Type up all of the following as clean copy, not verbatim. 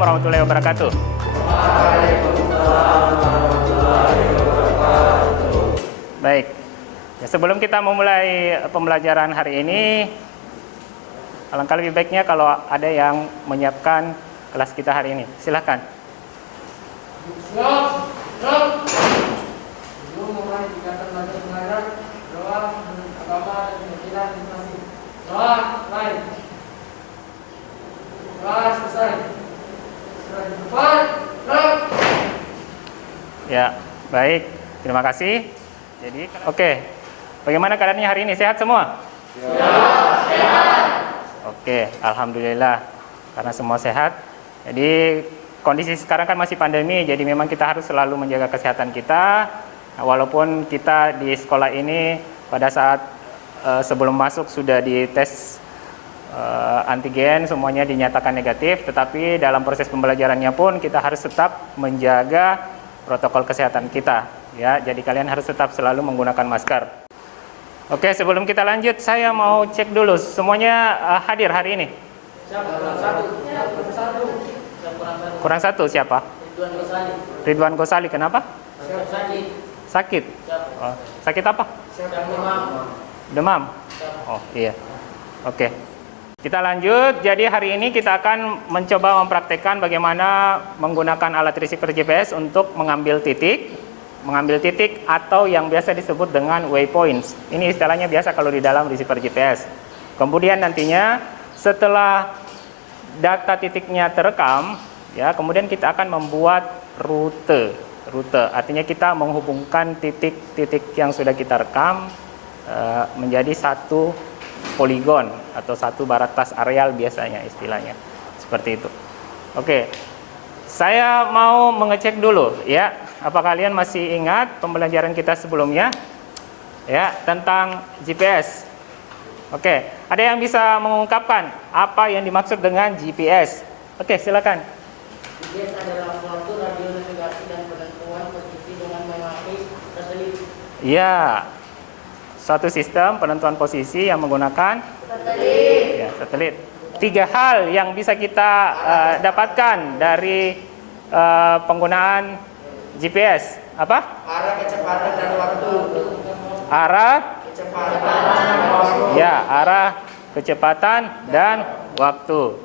warahmatullahi wabarakatuh. Waalaikumsalam warahmatullahi wabarakatuh. Baik, ya, sebelum kita memulai pembelajaran hari ini, alangkah lebih baiknya kalau ada yang menyiapkan kelas kita hari ini. Silakan. Sebelum mulai kegiatan belajar mengajar, doa agama dan keyakinan masing-masing. Doa lain. Doa selesai. Sudah di depan. Ya, baik. Terima kasih. Jadi, oke. Bagaimana keadaannya hari ini? Sehat semua? Ya, sehat. Oke, alhamdulillah. Karena semua sehat. Jadi, kondisi sekarang kan masih pandemi, jadi memang kita harus selalu menjaga kesehatan kita. Walaupun kita di sekolah ini pada saat sebelum masuk sudah dites antigen, semuanya dinyatakan negatif, tetapi dalam proses pembelajarannya pun kita harus tetap menjaga protokol kesehatan kita. Ya, jadi kalian harus tetap selalu menggunakan masker. Oke, sebelum kita lanjut, saya mau cek dulu semuanya hadir hari ini. Kurang satu siapa? Ridwan Gosali. Kenapa? Sakit. Oh, sakit apa? Demam. Oh iya. Oke. Kita lanjut. Jadi hari ini kita akan mencoba mempraktekkan bagaimana menggunakan alat receiver GPS untuk mengambil titik atau yang biasa disebut dengan waypoints. Ini istilahnya biasa kalau di dalam receiver GPS. Kemudian nantinya setelah data titiknya terekam, ya, kemudian kita akan membuat rute. Artinya kita menghubungkan titik-titik yang sudah kita rekam menjadi satu poligon atau satu batas areal biasanya istilahnya. Seperti itu. Oke. Saya mau mengecek dulu ya, apa kalian masih ingat pembelajaran kita sebelumnya ya tentang GPS? Oke, ada yang bisa mengungkapkan apa yang dimaksud dengan GPS? Oke, silakan. GPS adalah suatu radio navigasi dan penentuan posisi dengan memakai satelit. Ya, suatu sistem penentuan posisi yang menggunakan Satelit. ya, satelit. 3 hal yang bisa kita dapatkan dari penggunaan GPS. Apa? Arah, kecepatan dan waktu. Arah, Kecepatan dan waktu. ya, arah, kecepatan dan waktu.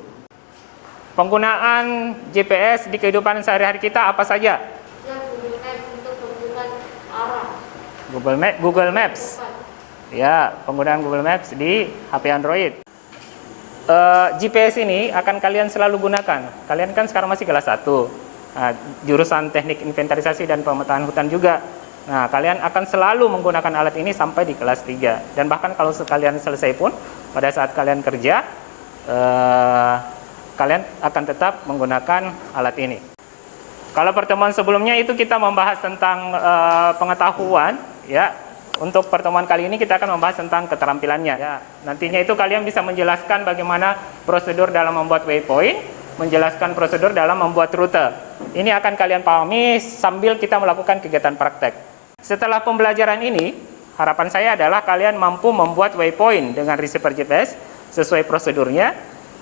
Penggunaan GPS di kehidupan sehari-hari kita apa saja? Yang untuk menentukan arah. Google Maps. Ya, penggunaan Google Maps di HP Android. GPS ini akan kalian selalu gunakan. Kalian kan sekarang masih kelas 1. Nah, jurusan teknik inventarisasi dan pemetaan hutan juga. Nah, kalian akan selalu menggunakan alat ini sampai di kelas 3. Dan bahkan kalau kalian selesai pun, pada saat kalian kerja, kalian akan tetap menggunakan alat ini. Kalau pertemuan sebelumnya itu kita membahas tentang pengetahuan, ya. Untuk pertemuan kali ini kita akan membahas tentang keterampilannya. Ya, nantinya itu kalian bisa menjelaskan bagaimana prosedur dalam membuat waypoint, menjelaskan prosedur dalam membuat rute. Ini akan kalian pahami sambil kita melakukan kegiatan praktek. Setelah pembelajaran ini, harapan saya adalah kalian mampu membuat waypoint dengan receiver GPS sesuai prosedurnya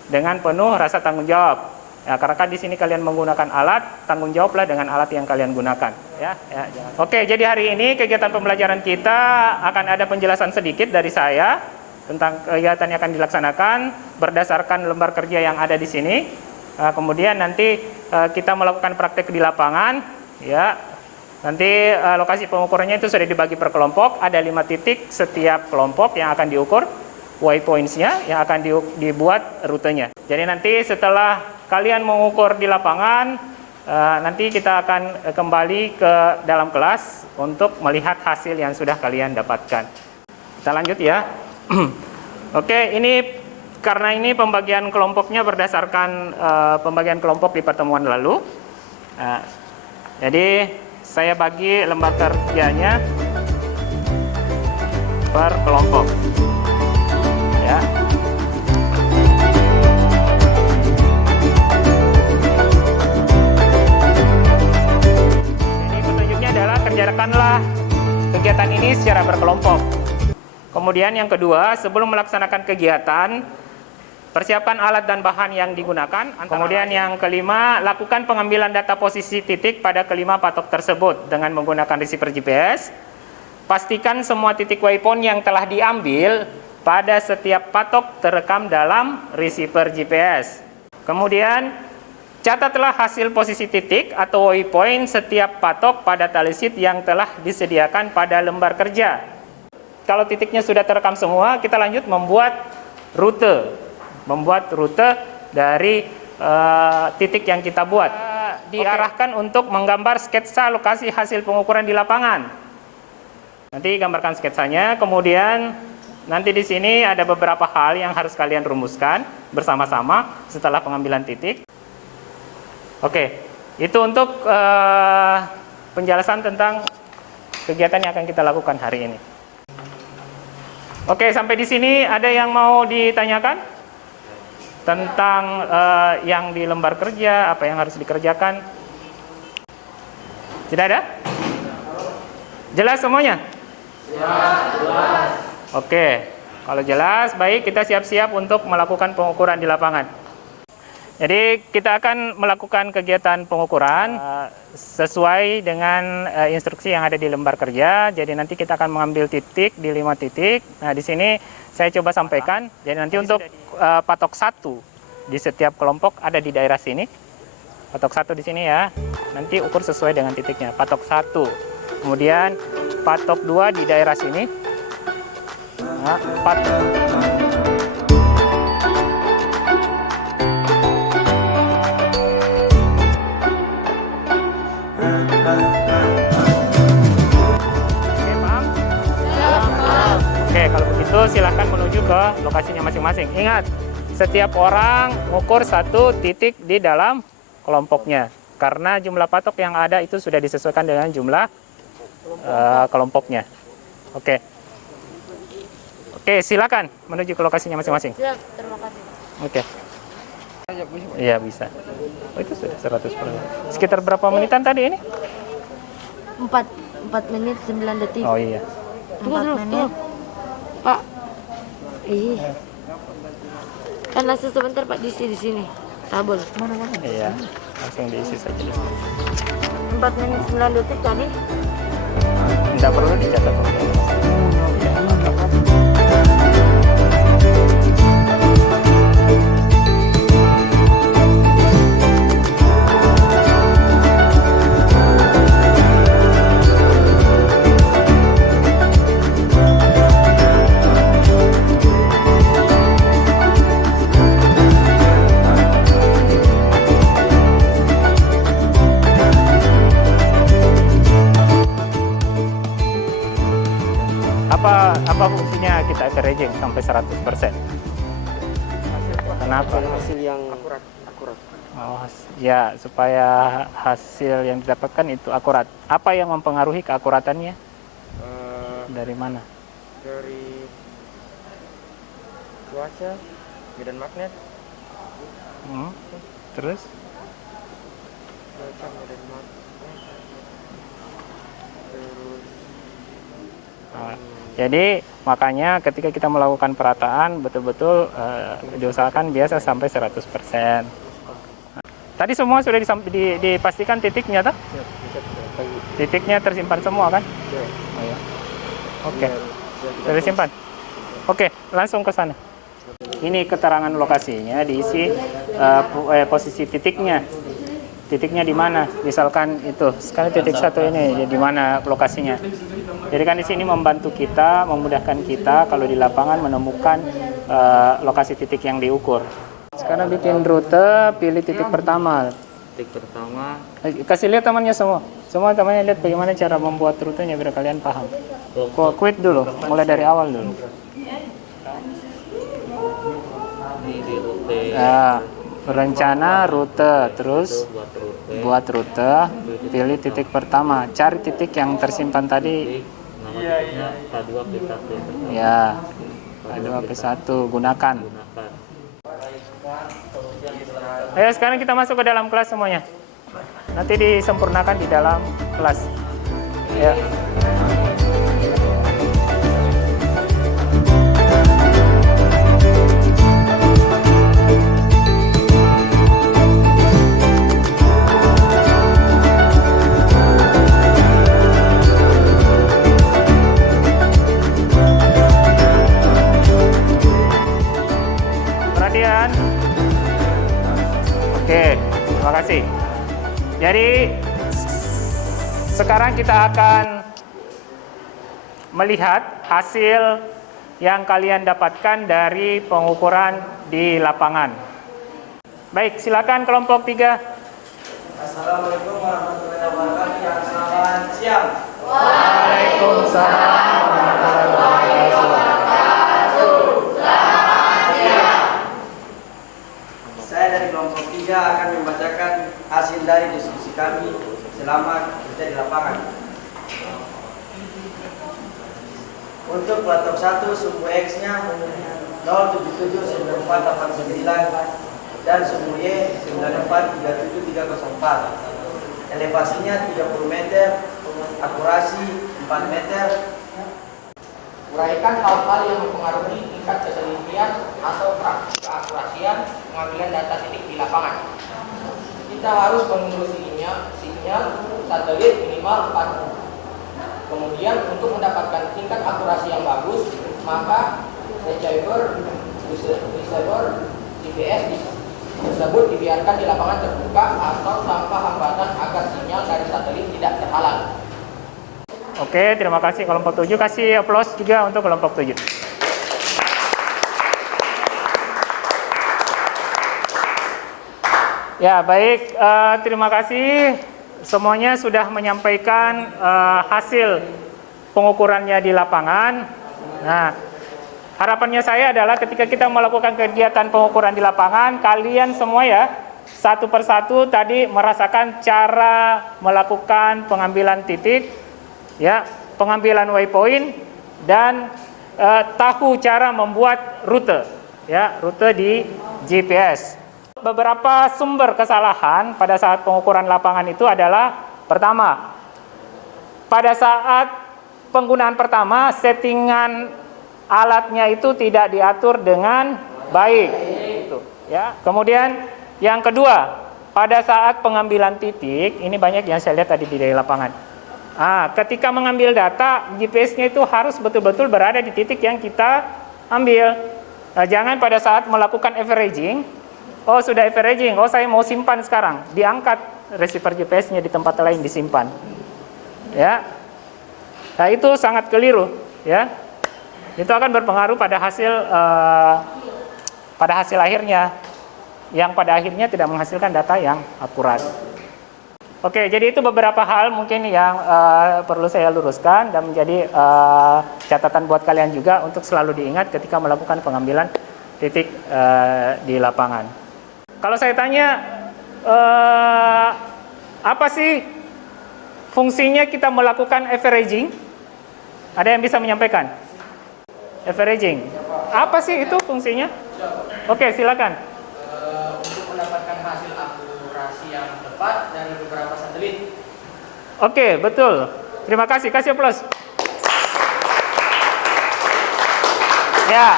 dengan penuh rasa tanggung jawab. Ya, karena kan di sini kalian menggunakan alat, tanggung jawablah dengan alat yang kalian gunakan. Ya, Oke, jadi hari ini kegiatan pembelajaran kita akan ada penjelasan sedikit dari saya tentang kegiatan yang akan dilaksanakan berdasarkan lembar kerja yang ada di sini. Kemudian nanti kita melakukan praktek di lapangan. Ya, nanti lokasi pengukurannya itu sudah dibagi per kelompok. Ada 5 titik setiap kelompok yang akan diukur waypoints-nya, yang akan dibuat rutenya. Jadi nanti setelah kalian mengukur di lapangan, nanti kita akan kembali ke dalam kelas untuk melihat hasil yang sudah kalian dapatkan. Kita lanjut ya. Oke, ini karena ini pembagian kelompoknya berdasarkan pembagian kelompok di pertemuan lalu. Jadi saya bagi lembar kerjanya per kelompok. Ya. Kerjakanlah kegiatan ini secara berkelompok. Kemudian yang kedua, sebelum melaksanakan kegiatan, persiapkan alat dan bahan yang digunakan. Kemudian yang kelima, lakukan pengambilan data posisi titik pada kelima patok tersebut dengan menggunakan receiver GPS. Pastikan semua titik waypoint yang telah diambil pada setiap patok terekam dalam receiver GPS. Kemudian, catatlah hasil posisi titik atau waypoint setiap patok pada tali sheet yang telah disediakan pada lembar kerja. Kalau titiknya sudah terekam semua, kita lanjut membuat rute. Membuat rute dari titik yang kita buat. Diarahkan untuk menggambar sketsa lokasi hasil pengukuran di lapangan. Nanti gambarkan sketsanya, kemudian nanti di sini ada beberapa hal yang harus kalian rumuskan bersama-sama setelah pengambilan titik. Oke, itu untuk penjelasan tentang kegiatan yang akan kita lakukan hari ini. Oke, sampai di sini ada yang mau ditanyakan? Tentang yang di lembar kerja, apa yang harus dikerjakan? Tidak ada? Jelas semuanya? Jelas. Oke, kalau jelas, baik, kita siap-siap untuk melakukan pengukuran di lapangan. Jadi kita akan melakukan kegiatan pengukuran sesuai dengan instruksi yang ada di lembar kerja. Jadi nanti kita akan mengambil titik di 5 titik. Nah, di sini saya coba sampaikan. Jadi nanti untuk patok 1 di setiap kelompok ada di daerah sini. Patok 1 di sini ya. Nanti ukur sesuai dengan titiknya. Patok 1. Kemudian patok 2 di daerah sini. Nah, Oke, kalau begitu silakan menuju ke lokasinya masing-masing. Ingat, setiap orang mengukur 1 titik di dalam kelompoknya. Karena jumlah patok yang ada itu sudah disesuaikan dengan jumlah kelompoknya. Oke. Oke, silakan menuju ke lokasinya masing-masing. Siap, terima kasih. Oke. Iya, bisa. Oh, itu sudah 100%. Sekitar berapa menitan tadi ini? 4 menit 9 detik. Oh iya. Tunggu. Pak. Kan nasi sebentar Pak diisi di sini. Tabel. Iya, langsung diisi saja. 4 menit 9 detik tadi. Tidak perlu dicatat. Apa fungsinya kita averaging sampai 100%? Kenapa? Hasil yang akurat. Oh, ya, supaya hasil yang didapatkan itu akurat. Apa yang mempengaruhi keakuratannya? Dari mana? Dari cuaca, medan magnet. Terus? Cuaca, medan magnet. Jadi makanya ketika kita melakukan perataan betul-betul diusahakan biasa sampai 100%. Tadi semua sudah dipastikan titiknya, toh? Titiknya tersimpan semua kan? Oh, iya. Oke. Sudah disimpan. Oke, langsung ke sana. Ini keterangan lokasinya, diisi posisi titiknya. Titiknya di mana? Misalkan itu, sekarang titik 1 ini di mana lokasinya. Jadi kan di sini membantu kita, memudahkan kita kalau di lapangan menemukan lokasi titik yang diukur. Sekarang bikin rute, pilih titik pertama. Titik pertama. Kasih lihat temannya semua. Semua temannya lihat bagaimana cara membuat rutenya biar kalian paham. Quit dulu, mulai dari awal dulu. Ini di rute. Nah, rencana rute, terus buat rute, pilih titik pertama, cari titik yang tersimpan tadi. Nama titiknya K2P1. Ya, K2P1 gunakan. Ayo sekarang kita masuk ke dalam kelas semuanya. Nanti disempurnakan di dalam kelas. Ya. kasih. Jadi sekarang kita akan melihat hasil yang kalian dapatkan dari pengukuran di lapangan. Baik, silakan kelompok 3. Assalamualaikum warahmatullahi wabarakatuh. Yang selamat siang. Waalaikumsalam warahmatullahi wabarakatuh. Saya dari kelompok 3 akan membacakan hasil dari diskusi kami selama kerja di lapangan. Untuk kelompok 1 sumbu X-nya 0779489 dan sumbu Y 9437304. Elevasinya 30 meter, akurasi 4 meter. Uraikan hal-hal yang mempengaruhi tingkat ketelitian atau keakurasian pengambilan data titik di lapangan. Kita harus mengunduh sinyal satelit minimal 4. Kemudian untuk mendapatkan tingkat akurasi yang bagus, maka receiver GPS tersebut dibiarkan di lapangan terbuka atau tanpa hambatan agar sinyal dari satelit tidak terhalang. Oke, terima kasih kelompok 7. Kasih aplaus juga untuk kelompok 7. Ya, baik. Terima kasih. Semuanya sudah menyampaikan hasil pengukurannya di lapangan. Nah, harapannya saya adalah ketika kita melakukan kegiatan pengukuran di lapangan, kalian semua ya, satu persatu tadi merasakan cara melakukan pengambilan titik, ya, pengambilan waypoint, dan tahu cara membuat rute, ya, rute di GPS. Beberapa sumber kesalahan pada saat pengukuran lapangan itu adalah, pertama, pada saat penggunaan pertama, settingan alatnya itu tidak diatur dengan baik. Gitu, ya. Kemudian yang kedua, pada saat pengambilan titik, ini banyak yang saya lihat tadi di lapangan. Ketika mengambil data, GPS-nya itu harus betul-betul berada di titik yang kita ambil. Jangan pada saat melakukan averaging, oh sudah averaging, oh saya mau simpan sekarang, diangkat receiver GPS-nya di tempat lain disimpan. Ya. Nah, itu sangat keliru, ya. Itu akan berpengaruh pada hasil akhirnya, yang pada akhirnya tidak menghasilkan data yang akurat. Oke, jadi itu beberapa hal mungkin yang perlu saya luruskan dan menjadi catatan buat kalian juga untuk selalu diingat ketika melakukan pengambilan titik di lapangan. Kalau saya tanya, apa sih fungsinya kita melakukan averaging? Ada yang bisa menyampaikan? Averaging. Apa sih itu fungsinya? Oke, silakan. Untuk mendapatkan hasil akurasi yang tepat dari beberapa satelit. Oke, betul. Terima kasih. Kasih aplaus. Ya.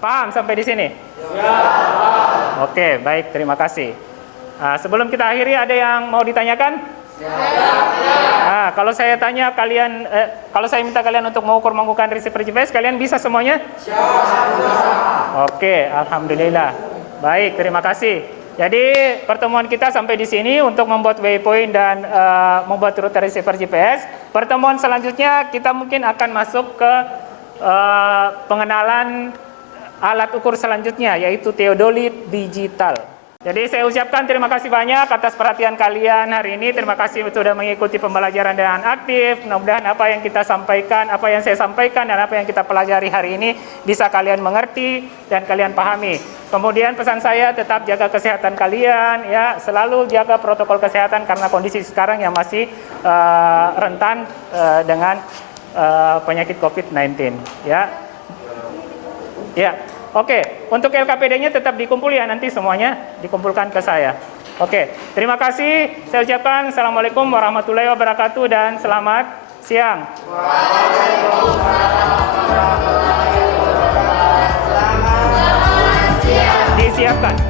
Paham sampai di sini? Ya. Oke, baik. Terima kasih. Sebelum kita akhiri, ada yang mau ditanyakan? Kalau saya tanya kalian, kalau saya minta kalian untuk mengukur receiver GPS, kalian bisa semuanya? Oke, alhamdulillah. Baik, terima kasih. Jadi pertemuan kita sampai di sini untuk membuat waypoint dan membuat rute receiver GPS. Pertemuan selanjutnya kita mungkin akan masuk ke pengenalan alat ukur selanjutnya, yaitu teodolit digital. Jadi saya ucapkan terima kasih banyak atas perhatian kalian hari ini. Terima kasih sudah mengikuti pembelajaran dengan aktif. Mudah-mudahan apa yang kita sampaikan, apa yang saya sampaikan, dan apa yang kita pelajari hari ini bisa kalian mengerti dan kalian pahami. Kemudian pesan saya, tetap jaga kesehatan kalian, ya, selalu jaga protokol kesehatan karena kondisi sekarang yang masih rentan dengan penyakit COVID-19. Ya. Oke, untuk LKPD-nya tetap dikumpul ya, nanti semuanya dikumpulkan ke saya. Oke, terima kasih. Saya ucapkan Assalamualaikum warahmatullahi wabarakatuh dan selamat siang. Disiapkan.